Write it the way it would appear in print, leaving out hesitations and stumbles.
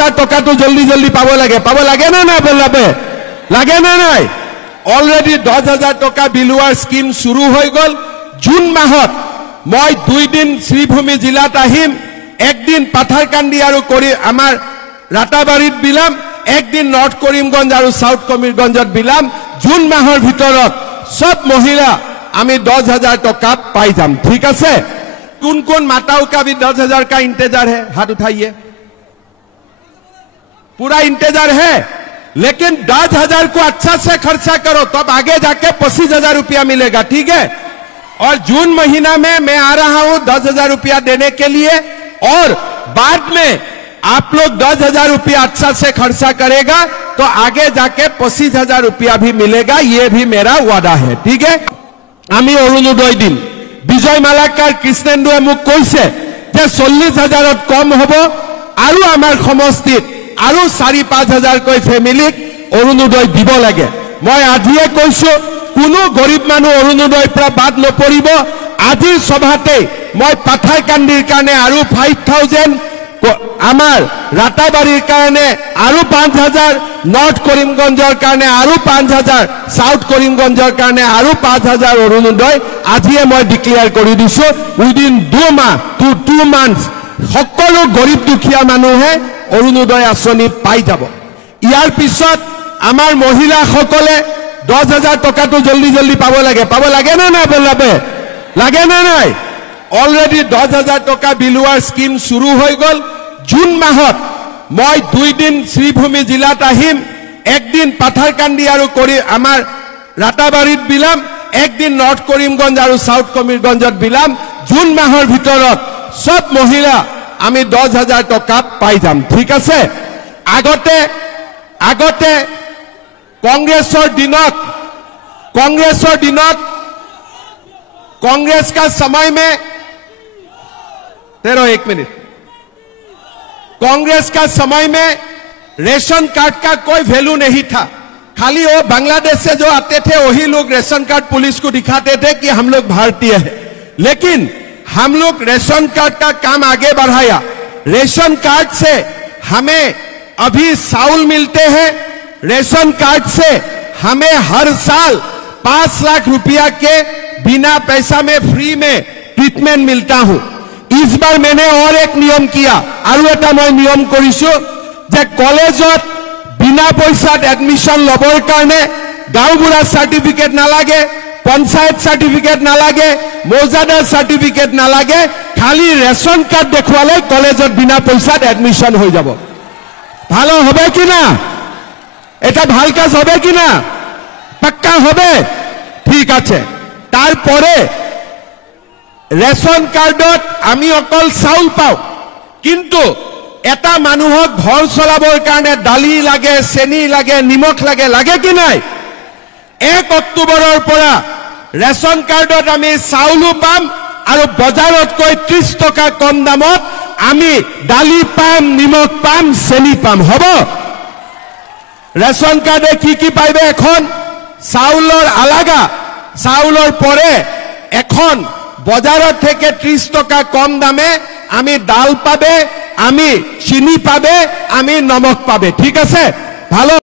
10,000 টকাটো জলদি জলদি পাব লাগে না নাই বলাবে লাগে না নাই অলরেডি 10,000 টকা বিলুৱাৰ স্কিম শুৰু হৈ গল জুন মাহত মই 2 দিন শ্ৰীভূমি জিলাত আহিম একদিন পাথাৰকান্দি আৰু কৰি আমাৰ ৰাতাবাৰীত বিলাম একদিন নৰ্থ কৰিমগঞ্জ আৰু সাউথ কমিৰগঞ্জত বিলাম জুন মাহৰ ভিতৰত সব মহিলা আমি 10,000 टका पाई जाम ठीक है कौन कौन माताओं का भी 10,000 का इंतजार है हाथ उठाइए पूरा इंतजार है लेकिन 10,000 को अच्छा से खर्चा करो तब आगे जाके 25,000 रुपया मिलेगा ठीक है और जून महीना में मैं आ रहा हूं 10,000 रुपया देने के लिए और बाद में आप लोग 10,000 रुपया अच्छा से खर्चा करेगा तो आगे जाके 25,000 रुपया भी मिलेगा ये भी मेरा वादा है ठीक है আমি অৰুণোদয় দিম বিজয় মালাকাৰ কৃষ্ণেন্দুৱে মোক কৈছে যে 40,000ত কম হ'ব আৰু আমাৰ সমষ্টিত আৰু 4-5,000 কৈ ফ্যামিলিক অৰুণোদয় দিব লাগে মই আজিয়ে কৈছো কোনো গৰীব মানুহ অৰুণোদয়ৰ পৰা বাদ নপৰিব আজিৰ সভাতে মই পাথাৰকান্দিৰ কাৰণে আৰু 5,000 আমার রাতাবাড়ির কারণে আরো 5,000 নর্থ করিমগঞ্জের কারণে আরো 5,000 সাউথ করিমগঞ্জের কারণে আরো 5,000 অরুণোদয় আজিয়ে মই ডিক্লেয়ার করে দিছো উইদিন 2 মাহ টু 2 মান্থস সকলো গরিব দুখিয়া মানুহে অরুণোদয় আঁচনি পাই যাব ইয়ার পিছত আমার মহিলা সকলে 10,000 টকাটো জলদি জলদি পাব লাগে না নাই বলাবে লাগে না নাই অলরেডি 10,000 টকা বিলুৱাৰ স্কিম শুৰু হৈ গল জুন মাহত মই 2 দিন শ্ৰীভূমি জিলাত আহিম একদিন পাথাৰকান্দি আৰু কৰি আমাৰ ৰাতাবাৰীত বিলাম একদিন নৰ্থ কৰিমগঞ্জ আৰু সাউথ কমিৰগঞ্জত বিলাম জুন মাহৰ ভিতৰত সব মহিলা আমি 10,000 টকা পাই যাম ঠিক আছে আগতে কংগ্ৰেছৰ দিনত कांग्रेस का समय में 1 मिनट कांग्रेस का समय में रेशन कार्ड का कोई वैल्यू नहीं था खाली वो बांग्लादेश से जो आते थे वही लोग रेशन कार्ड पुलिस को दिखाते थे कि हम लोग भारतीय हैं लेकिन हम लोग रेशन कार्ड का काम आगे बढ़ाया रेशन कार्ड से हमें अभी चावल मिलते हैं रेशन कार्ड से हमें हर साल 5 लाख रुपया के बिना पैसा में फ्री में ट्रीटमेंट मिलता हूं इस बार मैंने और एक नियम किया और एटा मैं नियम करिसो जे कॉलेजत बिना पैसा एडमिशन लबर कारणे गाँवबुढ़ा सर्टिफिकेट ना लागे पंचायत सर्टिफिकेट ना लागे मौजादार सर्टिफिकेट ना लागे खाली रेशन कार्ड देखवाले कॉलेजत बिना पैसा एडमिशन हो जाबो भालो होबे कि ना एटा ভাল কাজ হবে कि ना पक्का होबे ठीक আছে তারপরে রেশন কার্ডত আমি অকল চাউল পাও কিন্তু এটা মানুহক ঘর চলাবৰ কাৰণে দালি লাগে চেনি লাগে নিমখ লাগে কি নাই 1 অক্টোবৰৰ পৰা ৰেশন কাৰ্ডত আমি চাউলো পাম আৰু বজাৰতকৈ 30 টকা কম দামত আমি দালি পাম নিমখ পাম চেনি পাম হ'ব রেশন কার্ডে কি পাইবে এখন চাউলৰ আলাগা চাউলৰ পৰে এখন বজাৰত থেকে 30 টকা কম দামে আমি ডাল পাবে আমি চিনি পাবে আমি নমক পাবে ঠিক আছে ভালো